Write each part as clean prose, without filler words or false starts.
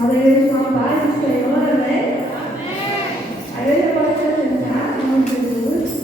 A igreja com a paz do Senhor, amém? Amém. A igreja pode se sentar, em nome de Jesus.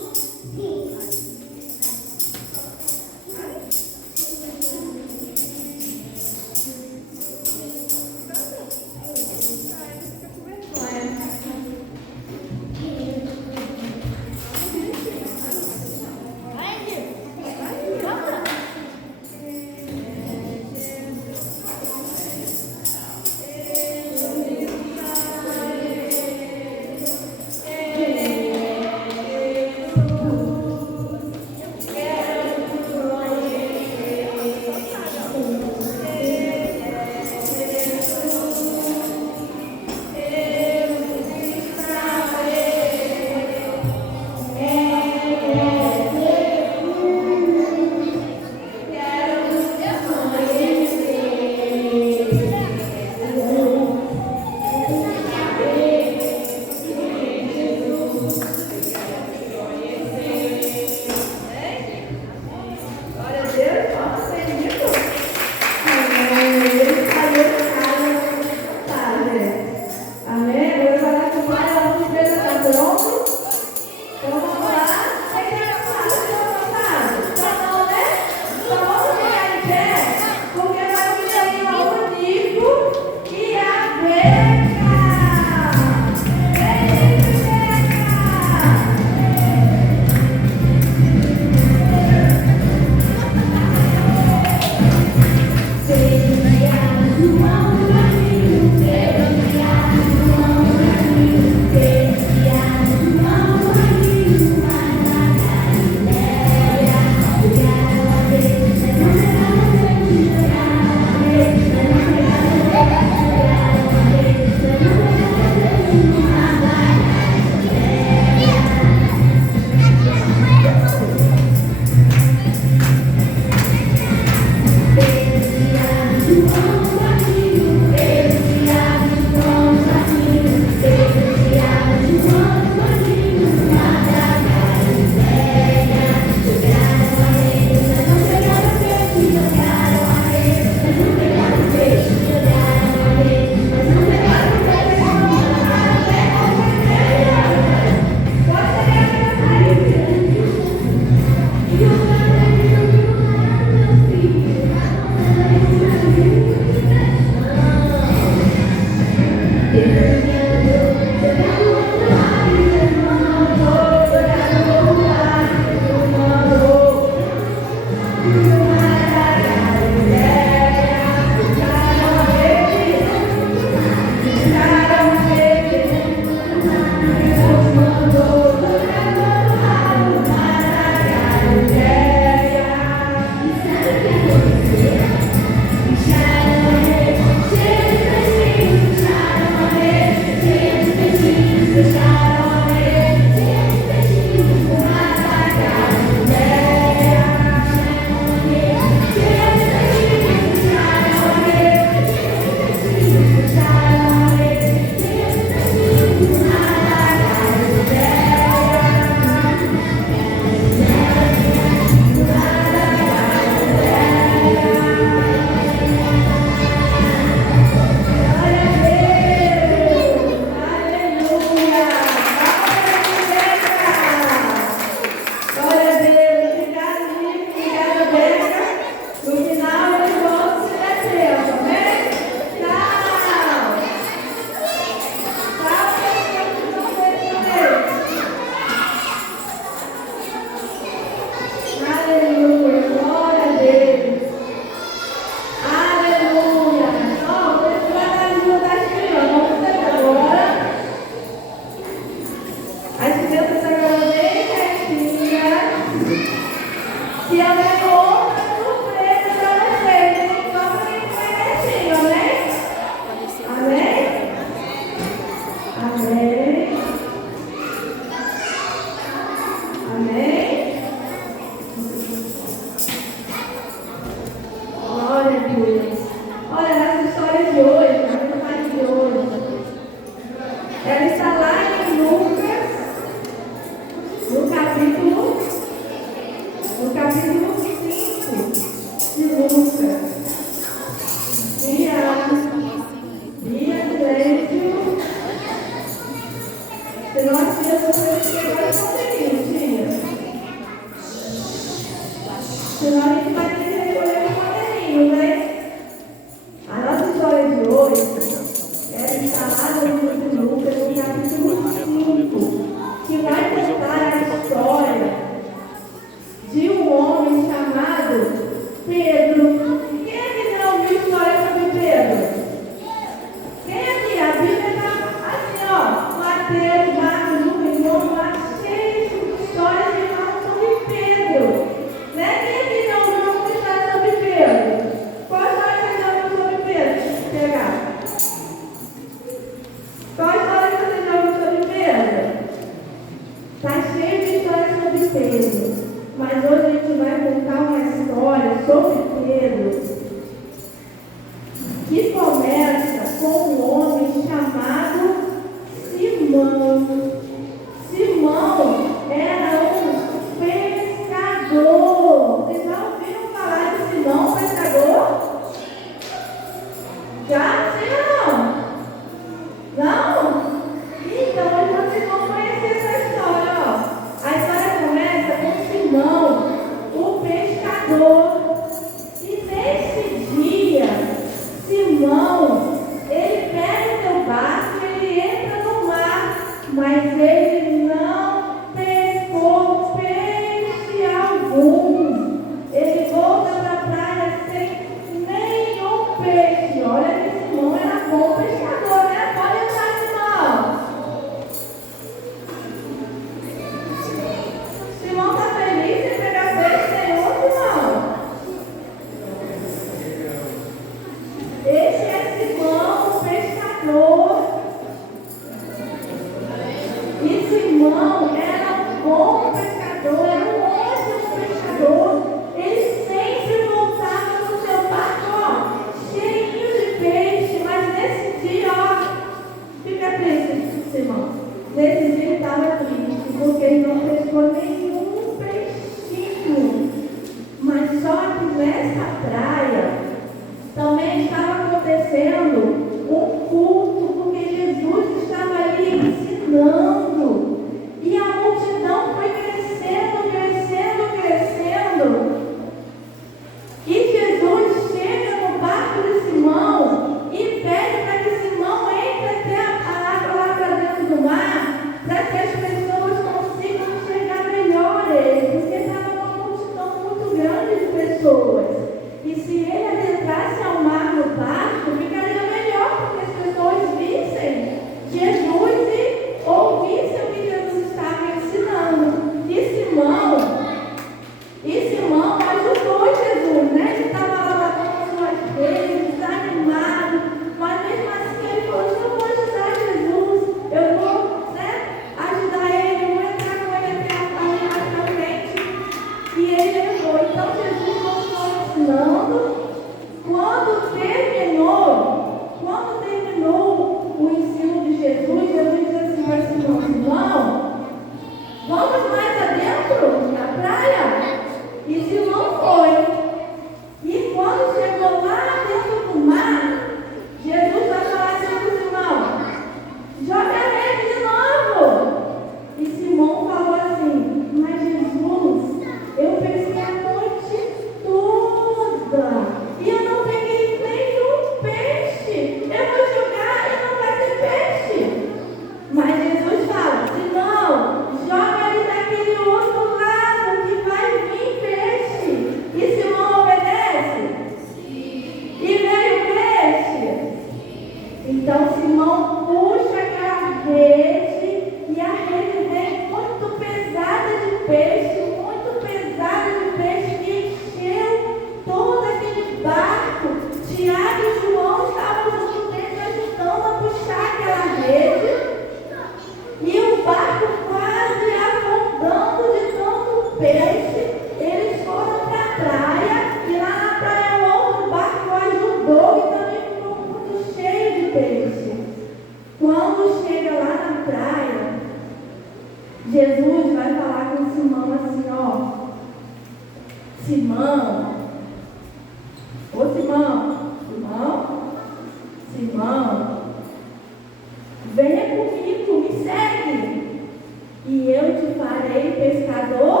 e eu te farei pescador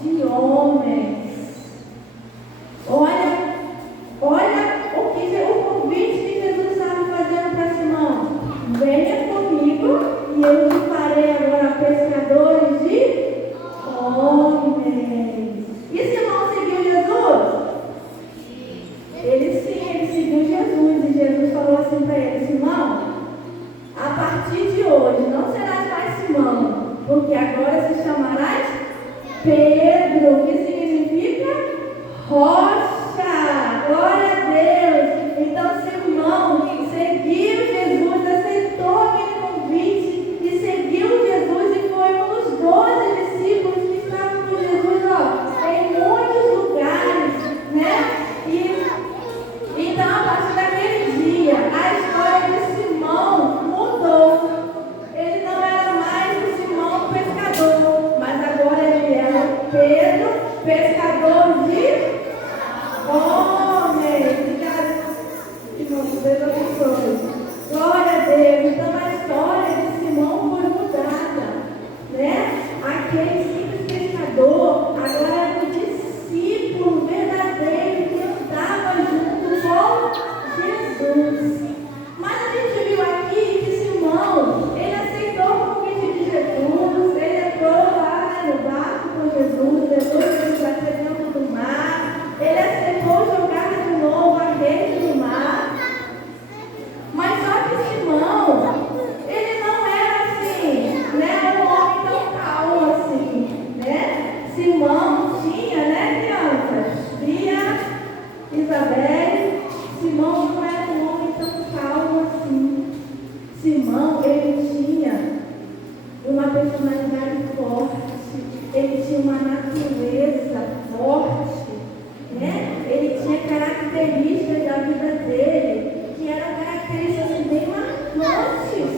de homens. Olha o convite que Jesus estava fazendo para Simão. Venha comigo e eu te farei agora pescadores de homens. E Simão seguiu Jesus? Ele seguiu Jesus. E Jesus falou assim para ele: Simão, a partir de hoje não serás mais Simão, porque agora se chamarás Pedro, que significa rocha. Glória a Deus. Então Simão seguiu Jesus, aceitou aquele convite e seguiu Jesus e foi um dos 12 discípulos que estavam com Jesus em muitos lugares, né? Então, a partir daquele dia, a história de Simão mudou. Ele não era mais o Simão pescador, mas agora ele era o Pedro, pescador de homens. Deus abençoe. Glória a Deus. Então, a história de Simão foi mudada, né? Aquele simples pescador agora era um discípulo verdadeiro que andava junto com Jesus. Mas a gente viu aqui que Simão, ele aceitou o convite de Jesus, ele entrou lá no barco com Jesus, depois ele já dentro do mar, ele aceitou jogar de novo a rede no mar. Mas só que Simão, ele não era assim, né, um homem tão calmo assim, né? Simão tinha, né, crianças? Bia, Isabel, Simão não era um homem tão calmo assim. Simão, ele tinha uma personalidade forte, ele tinha uma natureza forte, né? Ele tinha características da vida dele, que eram características assim, bem marcantes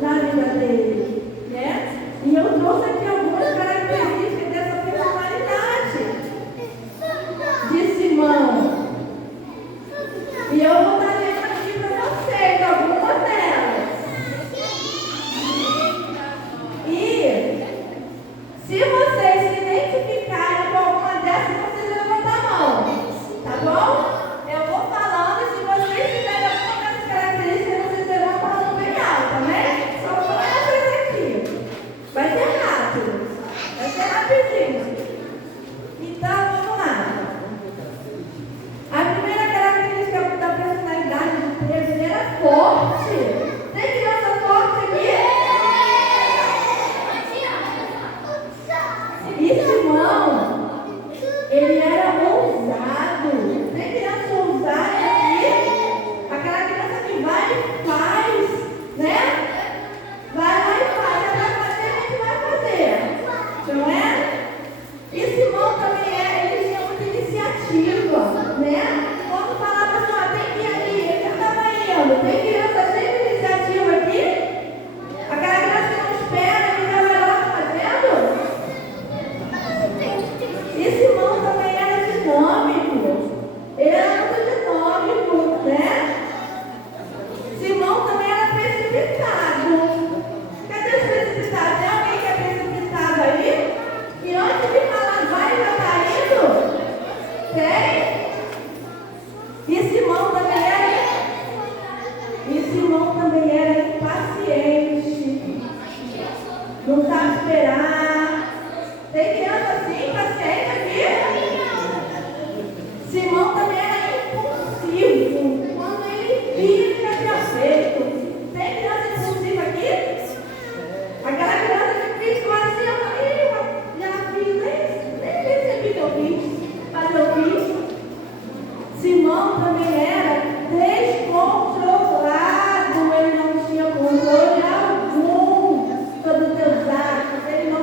na vida dele, né? E eu trouxe aqui algumas características dessa personalidade de Simão. E eu vou estar lendo aqui para vocês algumas delas. E se vocês se identificarem com alguma dessas, vocês levantam a mão, tá bom? Eu vou falando e se vocês tiverem alguma dessas características, vocês levantam a mão bem alta, né? Só vou essas aqui. Vai ser rápido. Vai ser rapidinho. Então, vamos lá. A primeira característica da personalidade de Pedro, ele era forte. Tem criança forte aqui? E Simão, ele era ousado. Tem criança ousada aqui? Aquela criança que vai e faz, né? Vai lá e faz. É para fazer, a gente vai fazer. Não é? E Simão também ele tinha muita iniciativa, né? Quando falava assim, tem que ir ali, ele já estava indo. Tem criança cheia de iniciativa aqui? Aquela criança que não espera, ele já vai lá fazendo? E Simão também era dinâmico. Ele era muito dinâmico, né? Simão também era precipitado. Cadê os precipitados? Tem alguém que é precipitado aí? E antes de falar vai, já está indo? Tem? E Simão também era impaciente. Não sabe esperar. Tem criança assim, paciente aqui? Simão também era impulsivo. Quando ele via, ele já tinha feito. Tem criança impulsiva aqui? Aquela criança que fiz com assim, eu já fiz, nem percebi que eu fiz, mas eu fiz. Simão também era descontrolado, ele não tinha controle algum sobre os seus atos, ele não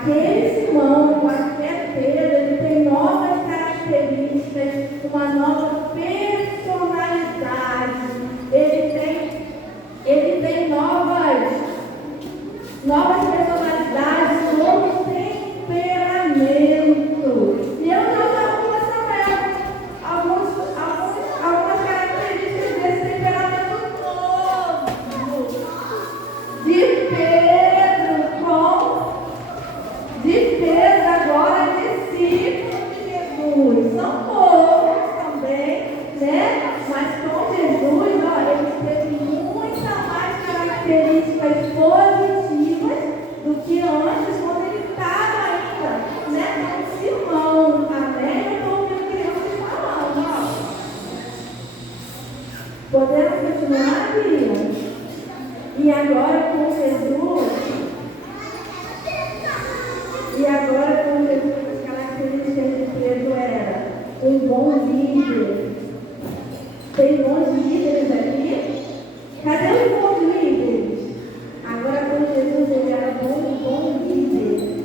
Aquele Simão, aquele Pedro, ele tem novas características, uma nova personalidade. Ele tem novas personalidades, um novo temperamento. E eu trouxe algumas características desse temperamento novo. De Pedro, agora discípulo de Jesus. São poucos também, né? Mas com Jesus, ó, ele teve muita mais características positivas do que antes, quando ele estava ainda, né? Com Simão. Amém? Eu estou ouvindo crianças falando, ó. Podemos continuar, Bia? E agora com Jesus, as características de Pedro era um bom líder. Tem bons líderes aqui? Cadê os bons líderes? Agora com Jesus ele era bom líder.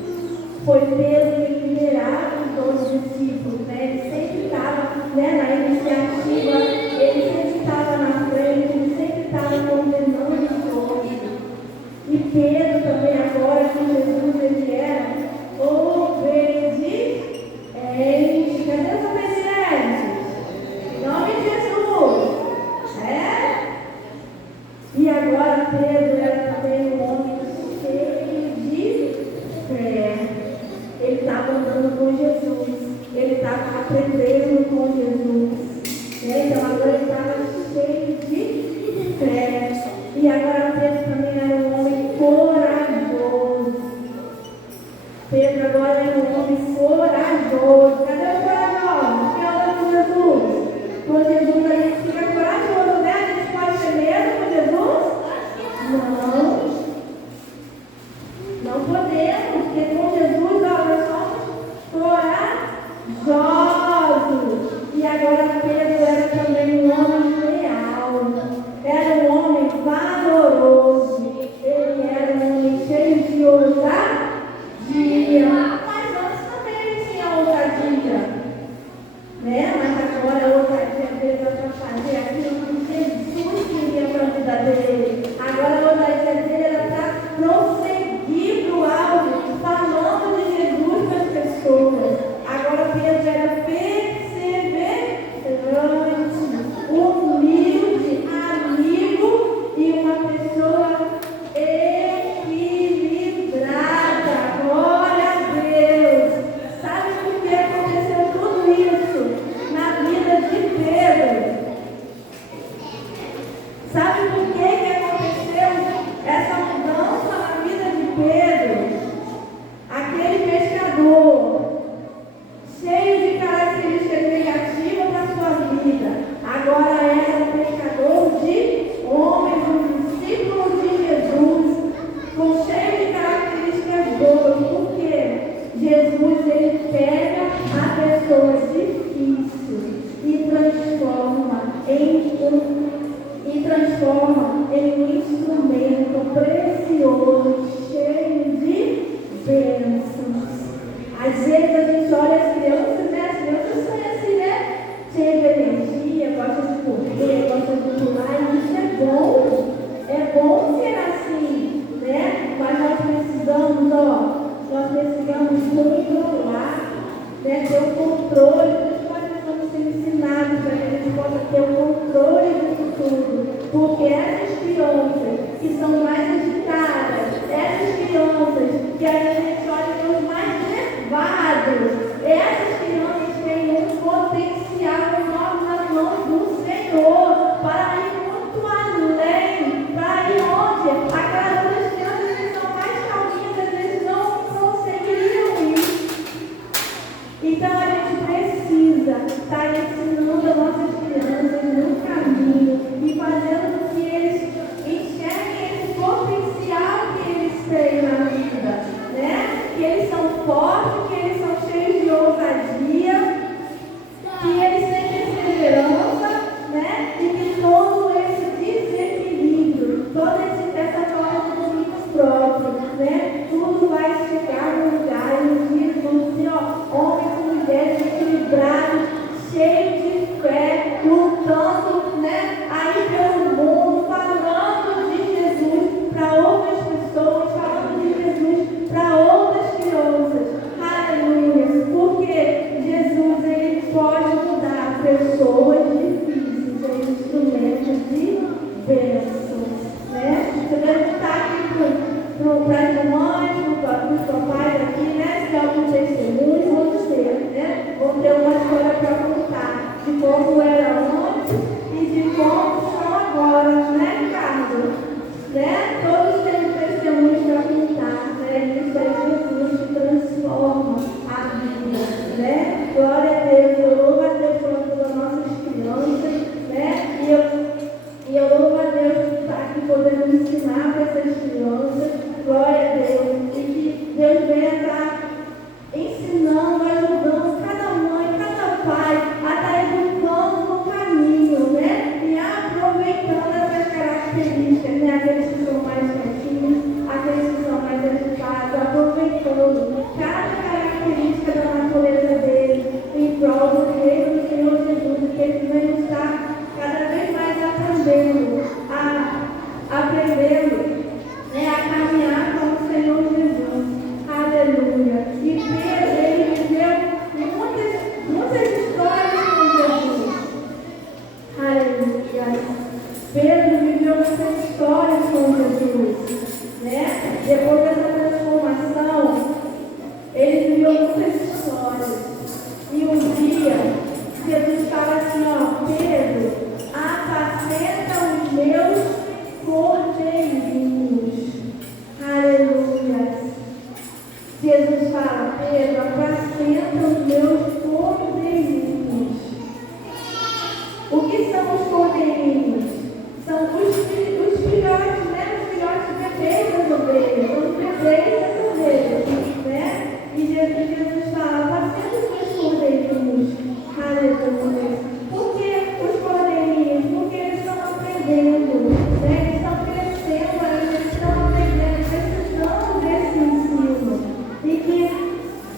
Foi Pedro que liderava os 12 discípulos, né? Ele sempre estava, né, na iniciativa, ele sempre estava na frente, ele sempre estava coordenando os outros. E Pedro também agora com Jesus ele era obediente. Cadê os obedientes? Em nome de Jesus. E agora Pedro era também um homem cheio de fé. Ele estava andando com Jesus. Ele estava aprendendo com Jesus. Então agora ele estava cheio de fé. E agora Pedro também era um homem corajoso. Pedro agora é um homem corajoso. Cadê o corajoso? Quem anda com Jesus? Com Jesus a gente fica corajoso, né? A gente pode ter medo com Jesus? Não podemos, porque com Jesus nós somos corajosos. E agora Pedro era também um homem leal. Era um homem valoroso. Ele era um homem cheio de ousadia. Mas antes também ele tinha ousadia, né? Mas agora a ousadia veio para fazer aquilo que Jesus queria para a vida dele. Agora a ousadia dele era para prosseguir para o alvo, falando de Jesus para as pessoas. Agora Pedro era perseverante, humilde, amigo e uma pessoa equilibrada. Glória a Deus. Sabe por que aconteceu tudo isso na vida de Pedro? Sabe por que aconteceu essa mudança na vida de Pedro? Aquele pescador, cheio de características negativas na sua vida, agora era um pescador de homens, um discípulo de Jesus, cheio de características boas. Por quê? Jesus, ele pega a pessoa difícil e transforma em um instrumento precioso, cheio de bênçãos. Às vezes a gente olha as crianças, né? As crianças são assim, né? Cheia de energia, gostam de correr, gostam de pular, e isso é bom. É bom ser assim, né? Mas nós precisamos controlar, né? Ter o controle. Por isso nós precisamos ser ensinados para que a gente possa ter o controle disso tudo. Porque essas crianças que são mais agitadas, essas crianças que a gente olha que os mais reservados, essas crianças têm um potencial enorme nas mãos do Senhor para ir muito além, para ir onde aquelas outras crianças que são mais calminhas, às vezes não conseguiriam ir. Então a gente precisa estar ensinando as nossas crianças no caminho e fazendo com que eles enxerguem esse potencial que eles têm na vida, né? Que eles são fortes, que eles são cheios de ousadia, que eles têm perseverança, né? E que todo esse desequilíbrio, toda essa falta de domínio próprio, né? Tudo vai chegar no lugar para as mamães, para os papais aqui, né? Se algum testemunho, vão ter, né? Vão ter uma história para contar de como era antes e de como são agora, né, Carlos? Né? Todos têm testemunhos para contar, né? Isso é Jesus que transforma a vida, né? Glória a Deus, eu louvo a Deus pelas nossas crianças, né? E eu louvo a Deus por estar aqui podendo ensinar para essas crianças, glória a Deus, e que Deus venha estar ensinando, ajudando cada mãe, cada pai a estar educando no caminho, né? E aproveitando essas características, né? Aqueles que são mais quietinhos, aqueles que são mais agitados, aproveitando cada característica da natureza deles em prol do reino do Senhor Jesus, que eles venham estar cada vez mais aprendendo, né, a caminhar com o Senhor Jesus. Aleluia. E Pedro, ele viveu muitas histórias com Jesus. Aleluia. Pedro viveu muitas histórias com Jesus, né? Depois dessa transformação, ele viveu muitas histórias. E um dia, Jesus fala assim, ó, Pedro, apacenta os meus cordeirinhos. Aleluia. Jesus fala, Pedro, apacenta os meus cordeirinhos. O que são os cordeirinhos? São os filhotes, né? Os filhotes bebês das ovelhas. São os bebês das ovelhas, né? E Jesus fala, apacenta os meus cordeirinhos. Aleluia. Por que os cordeirinhos? Porque eles estão aprendendo, né? Eles estão crescendo, eles estão aprendendo, precisando desse ensino. E que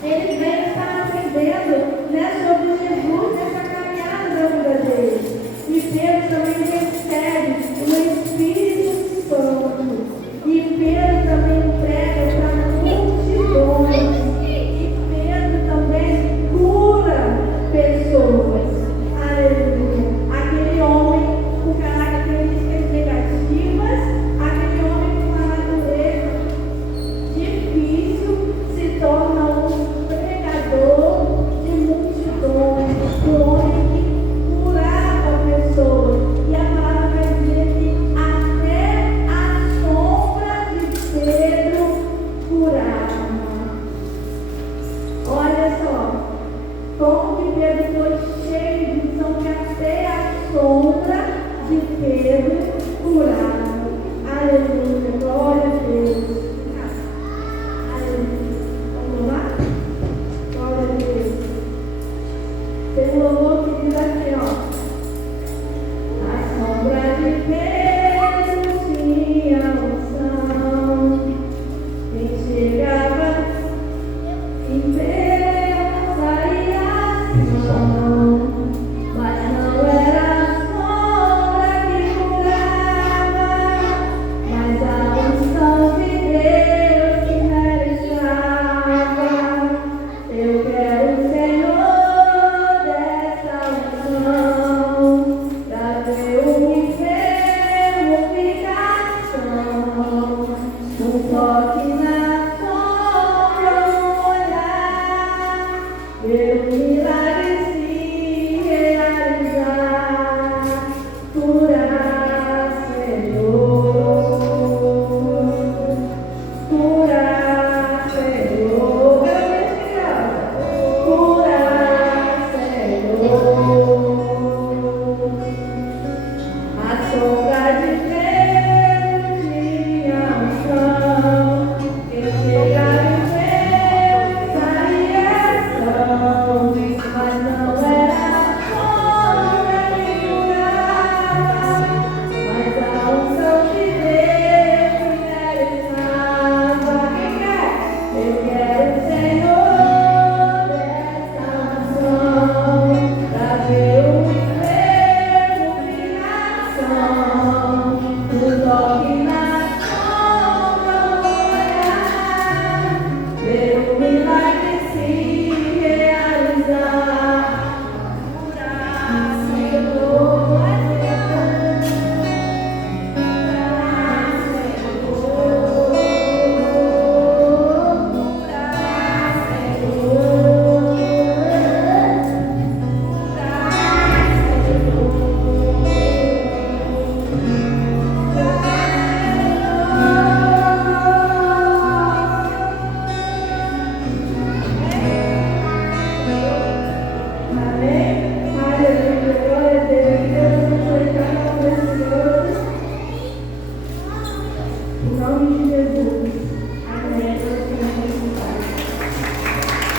eles vêm estar aprendendo, né, sobre Jesus nessa caminhada da vida deles. E Pedro também recebe o Espírito Santo. E Pedro também entrega para multidões. E Pedro também cura pessoas. Aleluia. Aquele homem com características negativas, aquele homem com uma natureza difícil, se torna um pregador de multidões, um homem que curava pessoas. E a palavra vai dizer que até a sombra de Pedro curava. Olha só, como que Pedro foi cheio de visão que até a sombra de Pedro curava. Aleluia, glória a Deus. Aleluia. Vamos lá? Glória a Deus. Tem um louvor que diz assim, ó. A sombra de Pedro tinha unção. Quem chegava em Pedro saía ação. Mas não era a sombra que curava, mas a unção de Deus que realizava. Eu quero o Senhor dessa unção, pra ver o enfermo ficar são. Um toque